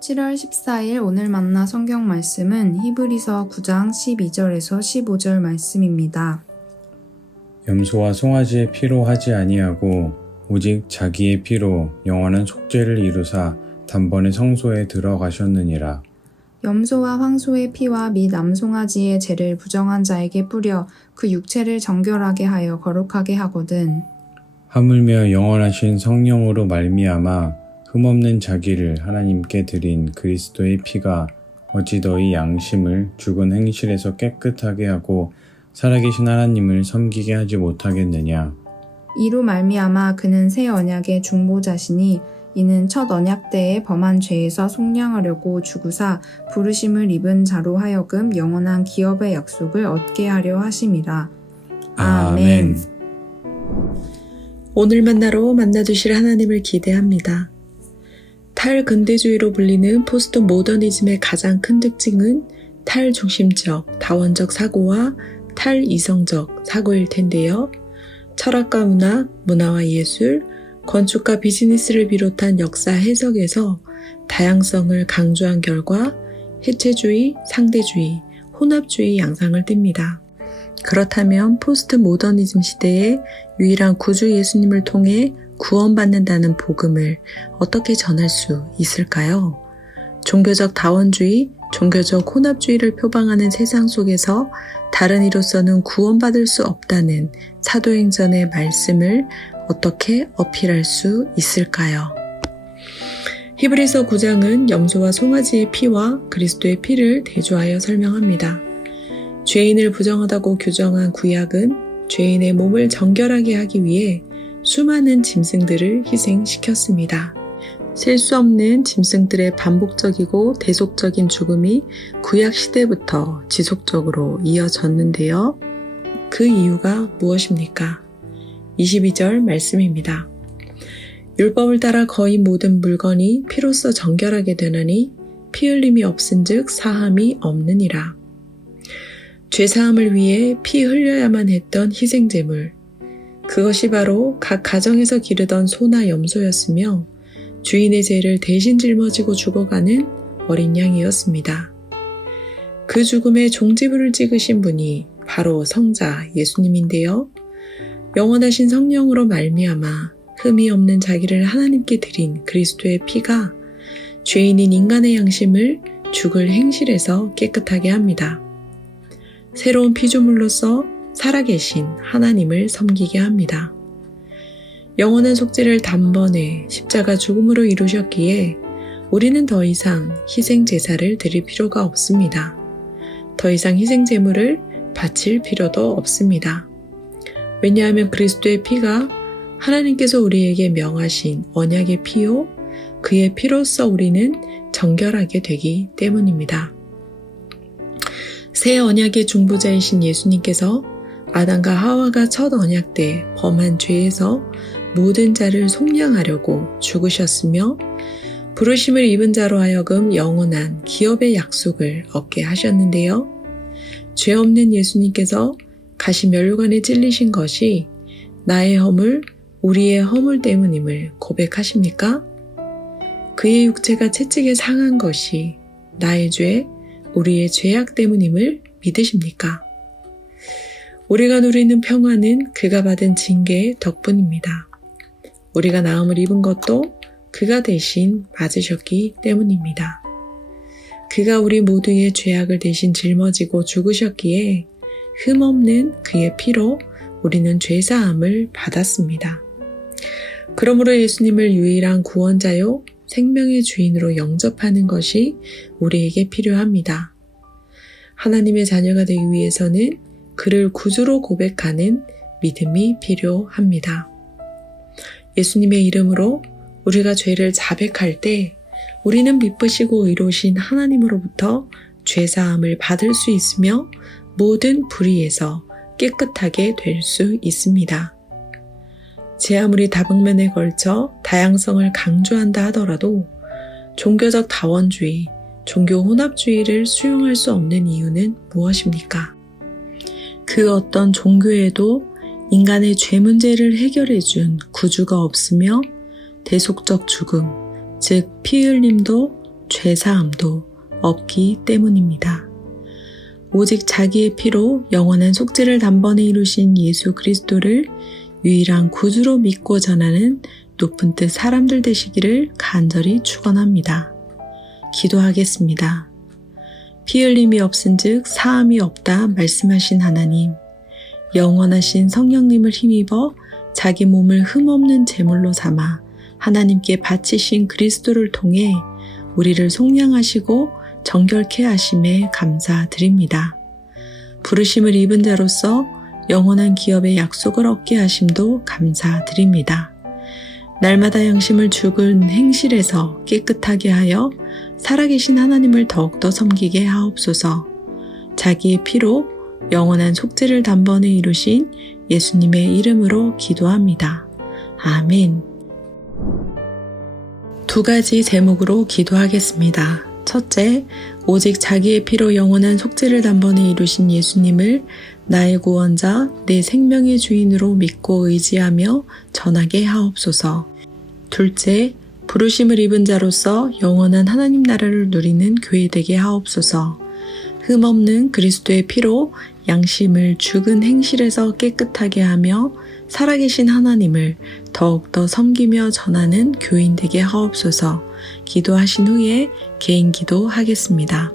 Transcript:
7월 14일 오늘 만나 성경 말씀은 히브리서 9장 12절에서 15절 말씀입니다. 염소와 송아지의 피로 하지 아니하고 오직 자기의 피로 영원한 속죄를 이루사 단번에 성소에 들어가셨느니라. 염소와 황소의 피와 및 암송아지의 죄를 부정한 자에게 뿌려 그 육체를 정결하게 하여 거룩하게 하거든. 하물며 영원하신 성령으로 말미암아 흠없는 자기를 하나님께 드린 그리스도의 피가 어찌 너희 양심을 죽은 행실에서 깨끗하게 하고 살아계신 하나님을 섬기게 하지 못하겠느냐. 이로 말미암아 그는 새 언약의 중보자시니 이는 첫 언약 때에 범한 죄에서 속량하려고 죽으사 부르심을 입은 자로 하여금 영원한 기업의 약속을 얻게 하려 하심이라. 아멘. 오늘 만나로 만나주실 하나님을 기대합니다. 탈근대주의로 불리는 포스트 모더니즘의 가장 큰 특징은 탈중심적, 다원적 사고와 탈이성적 사고일 텐데요. 철학과 문학, 문화와 예술, 건축과 비즈니스를 비롯한 역사 해석에서 다양성을 강조한 결과 해체주의, 상대주의, 혼합주의 양상을 띱니다. 그렇다면 포스트 모더니즘 시대에 유일한 구주 예수님을 통해 구원받는다는 복음을 어떻게 전할 수 있을까요? 종교적 다원주의, 종교적 혼합주의를 표방하는 세상 속에서 다른 이로서는 구원받을 수 없다는 사도행전의 말씀을 어떻게 어필할 수 있을까요? 히브리서 9장은 염소와 송아지의 피와 그리스도의 피를 대조하여 설명합니다. 죄인을 부정하다고 규정한 구약은 죄인의 몸을 정결하게 하기 위해 수많은 짐승들을 희생시켰습니다. 셀 수 없는 짐승들의 반복적이고 대속적인 죽음이 구약 시대부터 지속적으로 이어졌는데요. 그 이유가 무엇입니까? 22절 말씀입니다. 율법을 따라 거의 모든 물건이 피로써 정결하게 되나니 피 흘림이 없은즉 사함이 없느니라. 죄사함을 위해 피 흘려야만 했던 희생제물, 그것이 바로 각 가정에서 기르던 소나 염소였으며 주인의 죄를 대신 짊어지고 죽어가는 어린 양이었습니다. 그 죽음에 종지부를 찍으신 분이 바로 성자 예수님인데요. 영원하신 성령으로 말미암아 흠이 없는 자기를 하나님께 드린 그리스도의 피가 죄인인 인간의 양심을 죽을 행실에서 깨끗하게 합니다. 새로운 피조물로서 살아계신 하나님을 섬기게 합니다. 영원한 속죄를 단번에 십자가 죽음으로 이루셨기에 우리는 더 이상 희생 제사를 드릴 필요가 없습니다. 더 이상 희생 제물을 바칠 필요도 없습니다. 왜냐하면 그리스도의 피가 하나님께서 우리에게 명하신 언약의 피요, 그의 피로써 우리는 정결하게 되기 때문입니다. 새 언약의 중보자이신 예수님께서 아담과 하와가 첫 언약 때 범한 죄에서 모든 자를 속량하려고 죽으셨으며 부르심을 입은 자로 하여금 영원한 기업의 약속을 얻게 하셨는데요. 죄 없는 예수님께서 가시면류관에 찔리신 것이 나의 허물, 우리의 허물 때문임을 고백하십니까? 그의 육체가 채찍에 상한 것이 나의 죄, 우리의 죄악 때문임을 믿으십니까? 우리가 누리는 평화는 그가 받은 징계의 덕분입니다. 우리가 나음을 입은 것도 그가 대신 맞으셨기 때문입니다. 그가 우리 모두의 죄악을 대신 짊어지고 죽으셨기에 흠없는 그의 피로 우리는 죄사함을 받았습니다. 그러므로 예수님을 유일한 구원자요 생명의 주인으로 영접하는 것이 우리에게 필요합니다. 하나님의 자녀가 되기 위해서는 그를 구주로 고백하는 믿음이 필요합니다. 예수님의 이름으로 우리가 죄를 자백할 때 우리는 미쁘시고 의로우신 하나님으로부터 죄사함을 받을 수 있으며 모든 불의에서 깨끗하게 될 수 있습니다. 제 아무리 다방면에 걸쳐 다양성을 강조한다 하더라도 종교적 다원주의, 종교 혼합주의를 수용할 수 없는 이유는 무엇입니까? 그 어떤 종교에도 인간의 죄 문제를 해결해준 구주가 없으며 대속적 죽음, 즉 피 흘림도 죄사함도 없기 때문입니다. 오직 자기의 피로 영원한 속죄를 단번에 이루신 예수 그리스도를 유일한 구주로 믿고 전하는 높은 뜻 사람들 되시기를 간절히 축원합니다. 기도하겠습니다. 피 흘림이 없은즉 사함이 없다 말씀하신 하나님, 영원하신 성령님을 힘입어 자기 몸을 흠없는 제물로 삼아 하나님께 바치신 그리스도를 통해 우리를 속량하시고 정결케 하심에 감사드립니다. 부르심을 입은 자로서 영원한 기업의 약속을 얻게 하심도 감사드립니다. 날마다 양심을 죽은 행실에서 깨끗하게 하여 살아계신 하나님을 더욱더 섬기게 하옵소서. 자기의 피로 영원한 속죄를 단번에 이루신 예수님의 이름으로 기도합니다. 아멘. 2가지 제목으로 기도하겠습니다. 첫째, 오직 자기의 피로 영원한 속죄를 단번에 이루신 예수님을 나의 구원자, 내 생명의 주인으로 믿고 의지하며 전하게 하옵소서. 둘째, 부르심을 입은 자로서 영원한 하나님 나라를 누리는 교회 되게 하옵소서. 흠없는 그리스도의 피로 양심을 죽은 행실에서 깨끗하게 하며 살아계신 하나님을 더욱더 섬기며 전하는 교인 되게 하옵소서. 기도하신 후에 개인 기도하겠습니다.